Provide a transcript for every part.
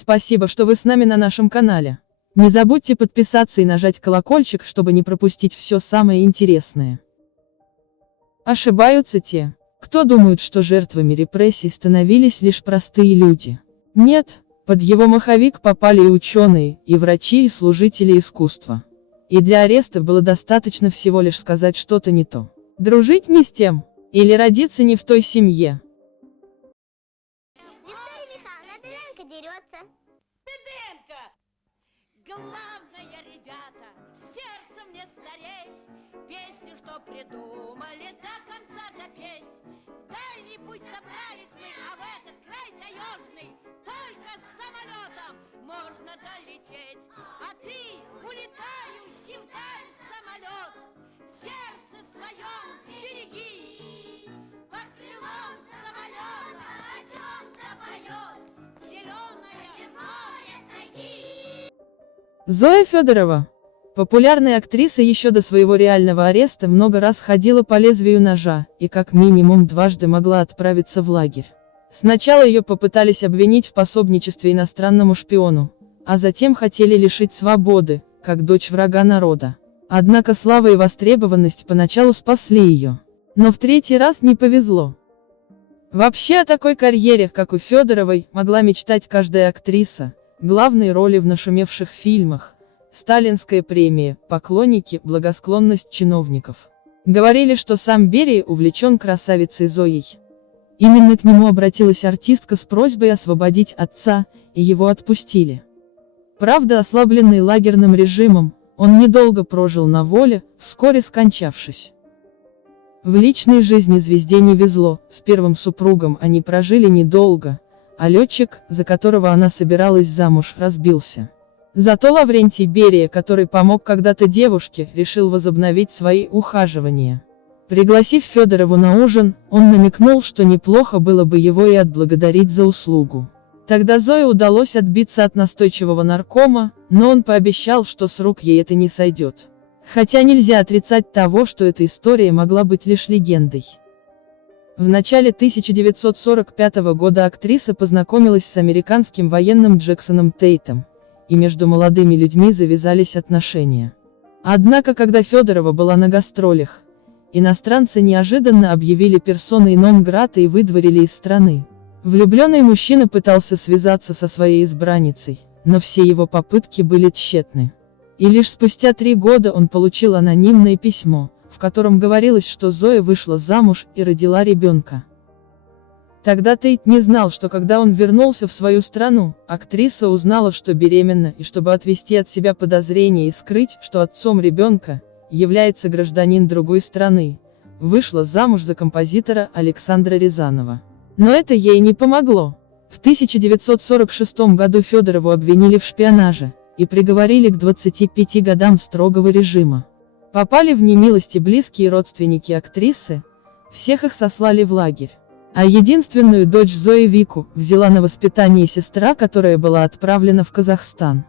Спасибо, что вы с нами на нашем канале. Не забудьте подписаться и нажать колокольчик, чтобы не пропустить все самое интересное. Ошибаются те, кто думают, что жертвами репрессий становились лишь простые люди. Нет, под его маховик попали и ученые, и врачи, и служители искусства. И для ареста было достаточно всего лишь сказать что-то не то. Дружить не с тем, или родиться не в той семье. Виктория Михайловна, Дыденко дерется. Дыденко! Главное, ребята, сердцем не стареть, песню, что придумали, до конца допеть. В дальний путь собрались мы, а в этот край таежный только с самолетом можно долететь. А ты, улетающий вдаль самолет, в сердце своем сбереги. Под крылом самолета о чем-то поет зеленое море тайги. Зоя Федорова, популярная актриса, еще до своего реального ареста много раз ходила по лезвию ножа, и как минимум дважды могла отправиться в лагерь. Сначала ее попытались обвинить в пособничестве иностранному шпиону, а затем хотели лишить свободы, как дочь врага народа. Однако слава и востребованность поначалу спасли ее. Но в третий раз не повезло. Вообще о такой карьере, как у Федоровой, могла мечтать каждая актриса. Главные роли в нашумевших фильмах, сталинская премия, поклонники, благосклонность чиновников. Говорили, что сам Берия увлечен красавицей Зоей. Именно к нему обратилась артистка с просьбой освободить отца, и его отпустили. Правда, ослабленный лагерным режимом, он недолго прожил на воле, вскоре скончавшись. В личной жизни звезде не везло, с первым супругом они прожили недолго, а летчик, за которого она собиралась замуж, разбился. Зато Лаврентий Берия, который помог когда-то девушке, решил возобновить свои ухаживания. Пригласив Федорову на ужин, он намекнул, что неплохо было бы его и отблагодарить за услугу. Тогда Зое удалось отбиться от настойчивого наркома, но он пообещал, что с рук ей это не сойдет. Хотя нельзя отрицать того, что эта история могла быть лишь легендой. В начале 1945 года актриса познакомилась с американским военным Джексоном Тейтом, и между молодыми людьми завязались отношения. Однако, когда Федорова была на гастролях, иностранцы неожиданно объявили персоной нон-грата и выдворили из страны. Влюбленный мужчина пытался связаться со своей избранницей, но все его попытки были тщетны. И лишь спустя 3 года он получил анонимное письмо, в котором говорилось, что Зоя вышла замуж и родила ребенка. Тогда Тейт не знал, что когда он вернулся в свою страну, актриса узнала, что беременна, и чтобы отвести от себя подозрения и скрыть, что отцом ребенка является гражданин другой страны, вышла замуж за композитора Александра Рязанова. Но это ей не помогло. В 1946 году Федорову обвинили в шпионаже и приговорили к 25 годам строгого режима. Попали в немилость и близкие родственники актрисы, всех их сослали в лагерь. А единственную дочь Зои Вику взяла на воспитание сестра, которая была отправлена в Казахстан.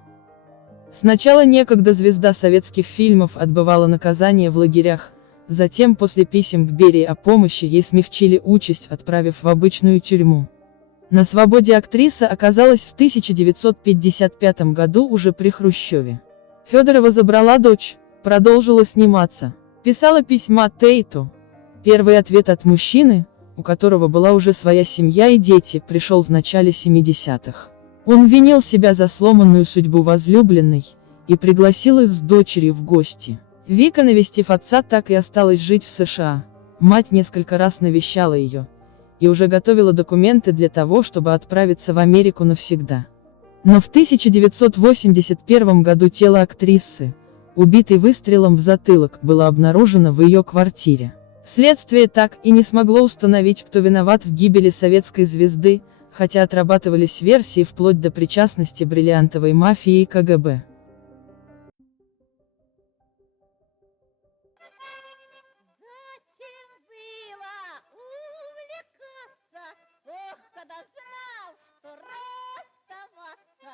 Сначала некогда звезда советских фильмов отбывала наказание в лагерях, затем после писем к Берии о помощи ей смягчили участь, отправив в обычную тюрьму. На свободе актриса оказалась в 1955 году уже при Хрущеве. Федорова забрала дочь, продолжила сниматься, писала письма Тейту. Первый ответ от мужчины, у которого была уже своя семья и дети, пришел в начале 70-х. Он винил себя за сломанную судьбу возлюбленной, и пригласил их с дочерью в гости. Вика, навестив отца, так и осталась жить в США. Мать несколько раз навещала ее, и уже готовила документы для того, чтобы отправиться в Америку навсегда. Но в 1981 году тело актрисы, убитой выстрелом в затылок, было обнаружено в ее квартире. Следствие так и не смогло установить, кто виноват в гибели советской звезды, хотя отрабатывались версии вплоть до причастности бриллиантовой мафии и КГБ. Зачем было увлекаться? Ох, когда знал, что расставаться.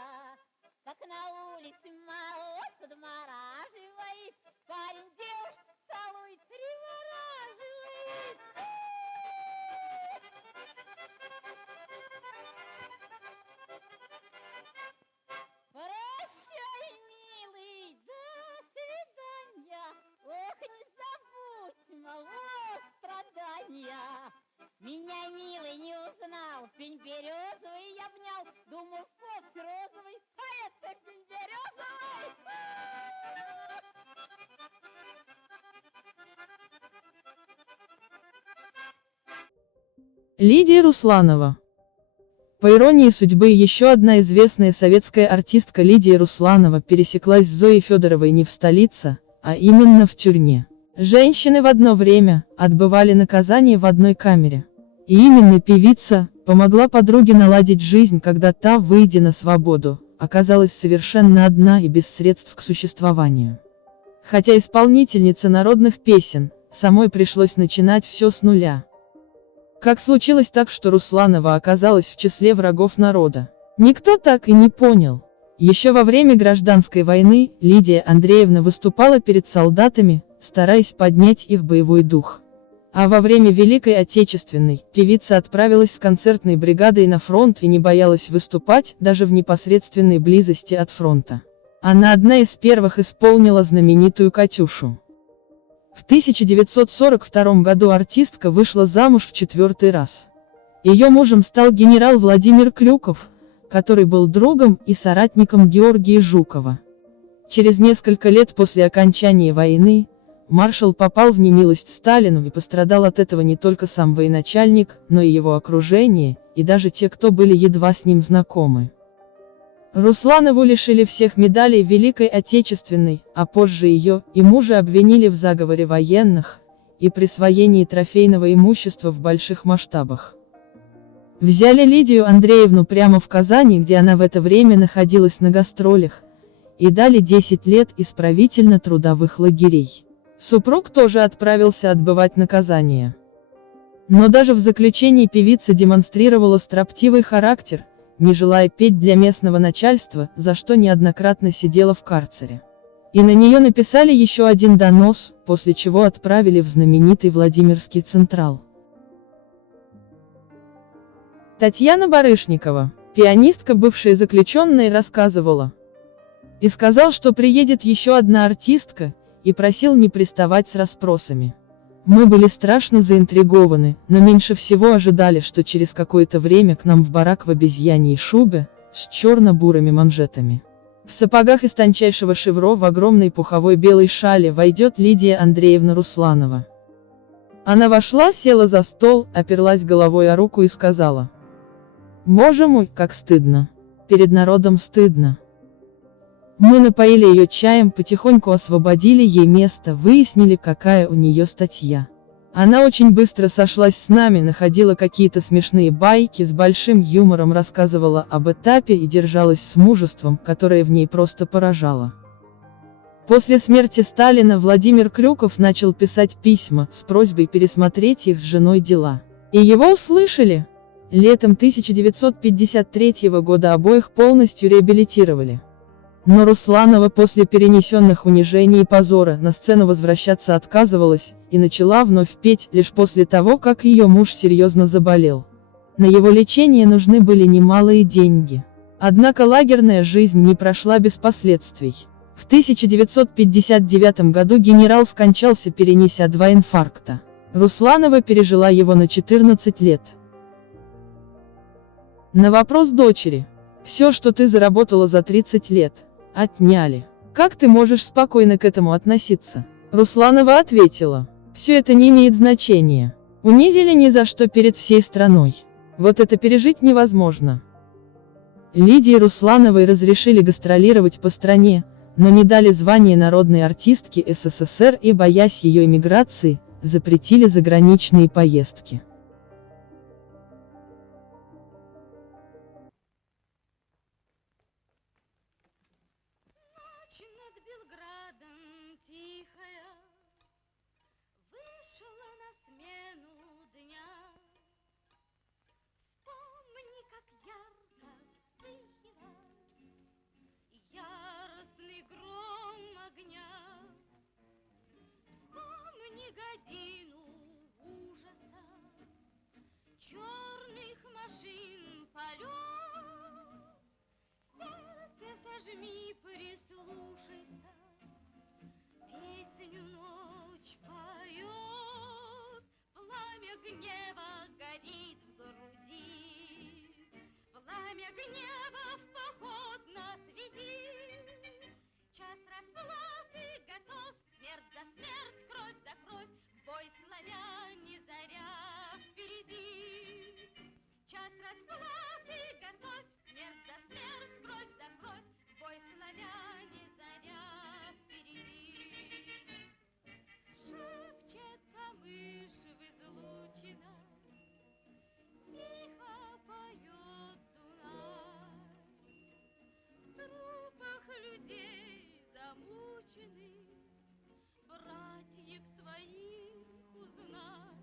Как на улице мороз подмораживает, парень девушку целует, привораживает. пень березовый я обнял, думал, кот розовый, а это пень березовый. Лидия Русланова. По иронии судьбы, еще одна известная советская артистка Лидия Русланова пересеклась с Зоей Федоровой не в столице, а именно в тюрьме. Женщины в одно время отбывали наказание в одной камере. И именно певица помогла подруге наладить жизнь, когда та, выйдя на свободу, оказалась совершенно одна и без средств к существованию. Хотя исполнительница народных песен, самой пришлось начинать все с нуля. Как случилось так, что Русланова оказалась в числе врагов народа? Никто так и не понял. Еще во время гражданской войны Лидия Андреевна выступала перед солдатами, стараясь поднять их боевой дух. А во время Великой Отечественной певица отправилась с концертной бригадой на фронт и не боялась выступать даже в непосредственной близости от фронта. Она одна из первых исполнила знаменитую «Катюшу». В 1942 году артистка вышла замуж в 4-й раз. Ее мужем стал генерал Владимир Крюков, который был другом и соратником Георгия Жукова. Через несколько лет после окончания войны, маршал попал в немилость Сталину, и пострадал от этого не только сам военачальник, но и его окружение, и даже те, кто были едва с ним знакомы. Русланову лишили всех медалей Великой Отечественной, а позже ее и мужа обвинили в заговоре военных и присвоении трофейного имущества в больших масштабах. Взяли Лидию Андреевну прямо в Казани, где она в это время находилась на гастролях, и дали 10 лет исправительно-трудовых лагерей. Супруг тоже отправился отбывать наказание. Но даже в заключении певица демонстрировала строптивый характер, не желая петь для местного начальства, за что неоднократно сидела в карцере. И на нее написали еще один донос, после чего отправили в знаменитый Владимирский Централ. Татьяна Барышникова, пианистка, бывшая заключенная, рассказывала. И сказал, что приедет еще одна артистка, и просил не приставать с расспросами. Мы были страшно заинтригованы, но меньше всего ожидали, что через какое-то время к нам в барак в обезьяньей шубе, с черно-бурыми манжетами, в сапогах из тончайшего шевро, в огромной пуховой белой шале войдет Лидия Андреевна Русланова. Она вошла, села за стол, оперлась головой о руку и сказала: «Боже мой, как стыдно! Перед народом стыдно!» Мы напоили ее чаем, потихоньку освободили ей место, выяснили, какая у нее статья. Она очень быстро сошлась с нами, находила какие-то смешные байки, с большим юмором рассказывала об этапе и держалась с мужеством, которое в ней просто поражало. После смерти Сталина Владимир Крюков начал писать письма с просьбой пересмотреть их с женой дела. И его услышали. Летом 1953 года обоих полностью реабилитировали. Но Русланова после перенесенных унижений и позора на сцену возвращаться отказывалась, и начала вновь петь лишь после того, как ее муж серьезно заболел. На его лечение нужны были немалые деньги. Однако лагерная жизнь не прошла без последствий. В 1959 году генерал скончался, перенеся 2 инфаркта. Русланова пережила его на 14 лет. На вопрос дочери: «Все, что ты заработала за 30 лет, отняли. Как ты можешь спокойно к этому относиться?» Русланова ответила: «Все это не имеет значения. Унизили ни за что перед всей страной. Вот это пережить невозможно». Лидии Руслановой разрешили гастролировать по стране, но не дали звания народной артистки СССР и, боясь ее эмиграции, запретили заграничные поездки. Ночь над Белградом тихая вышла на смену дня. Вспомни, как ярко вспыхивает яростный гром огня. Вспомни годину ужаса, черных машин полет. Сердце сожми, прислушайся, песню ночь поет, пламя гнева горит в груди. Пламя гнева в поход нас веди. Час расплаты готов, смерть за смерть, кровь за кровь. Бой славяне, заря впереди. Час расплаты готовь, смерть за смерть, кровь за кровь. Бой славяне, заря впереди. Шепчет камыш в излучинах, тихо поет Дунай. В трупах людей замученных братьев своих узнай.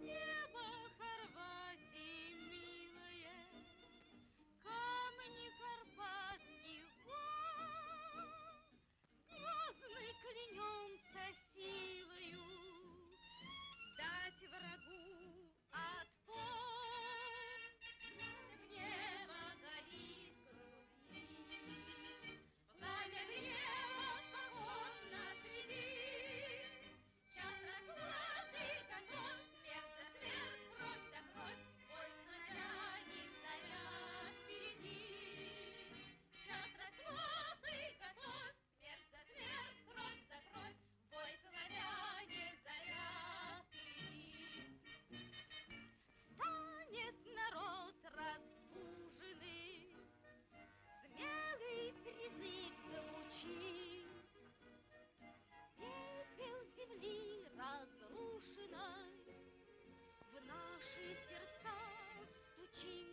Небо Хорватии милое, камни карпатских гор, грозный клянемся силою дать врагу отпор. Гнева горит груди, пламя гнева в поход нас веди. Час расплаты готов, смерть за смерть, кровь за кровь. Бой славяне, заря впереди. Час расплаты готов, смерть за смерть, кровь за кровь. Бой славяне, заря впереди. Станет народ разбуженный, смелый призыв звучит. Пепел земли разрушенной в наши сердца стучит.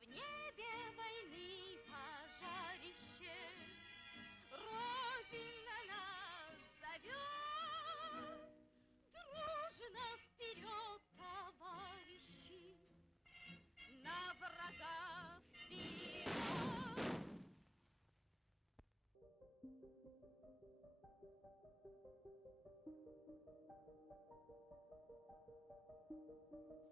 В небе войны пожарище Родина нас зовет. Дружно вперед, товарищи, на врага вперед.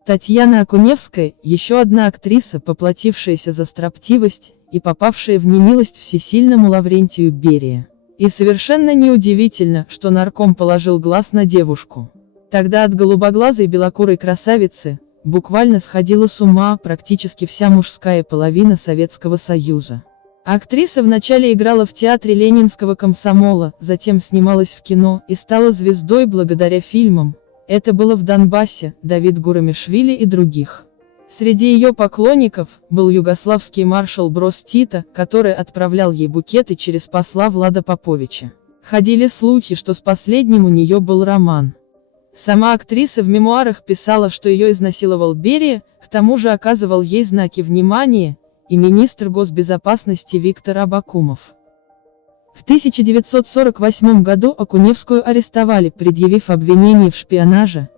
Татьяна Окуневская – еще одна актриса, поплатившаяся за строптивость и попавшая в немилость всесильному Лаврентию Берии. И совершенно неудивительно, что нарком положил глаз на девушку. Тогда от голубоглазой белокурой красавицы буквально сходила с ума практически вся мужская половина Советского Союза. Актриса вначале играла в театре Ленинского комсомола, затем снималась в кино и стала звездой благодаря фильмам «Это было в Донбассе», Давид Гурамишвили и других. Среди ее поклонников был югославский маршал Броз Тито, который отправлял ей букеты через посла Влада Поповича. Ходили слухи, что с последним у нее был роман. Сама актриса в мемуарах писала, что ее изнасиловал Берия, к тому же оказывал ей знаки внимания и министр госбезопасности Виктор Абакумов. В 1948 году Окуневскую арестовали, предъявив обвинение в шпионаже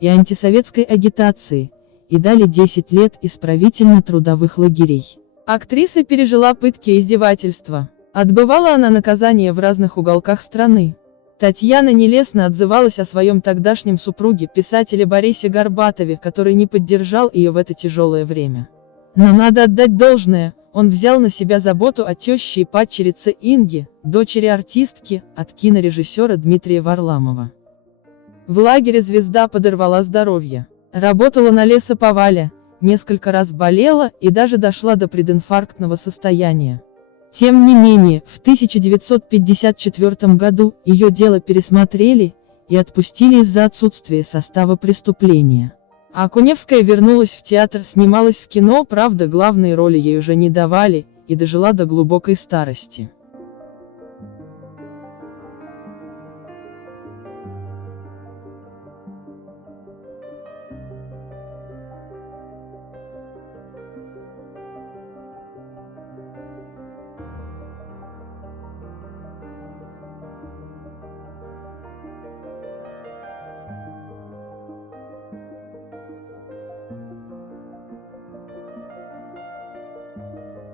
и антисоветской агитации, и дали 10 лет исправительно-трудовых лагерей. Актриса пережила пытки и издевательства. Отбывала она наказание в разных уголках страны. Татьяна нелестно отзывалась о своем тогдашнем супруге, писателе Борисе Горбатове, который не поддержал ее в это тяжелое время. Но надо отдать должное, он взял на себя заботу о теще и падчерице Инге, дочери артистки, от кинорежиссера Дмитрия Варламова. В лагере звезда подорвала здоровье. Работала на лесоповале, несколько раз болела и даже дошла до прединфарктного состояния. Тем не менее, в 1954 году ее дело пересмотрели и отпустили из-за отсутствия состава преступления. А Окуневская вернулась в театр, снималась в кино, правда главные роли ей уже не давали, и дожила до глубокой старости.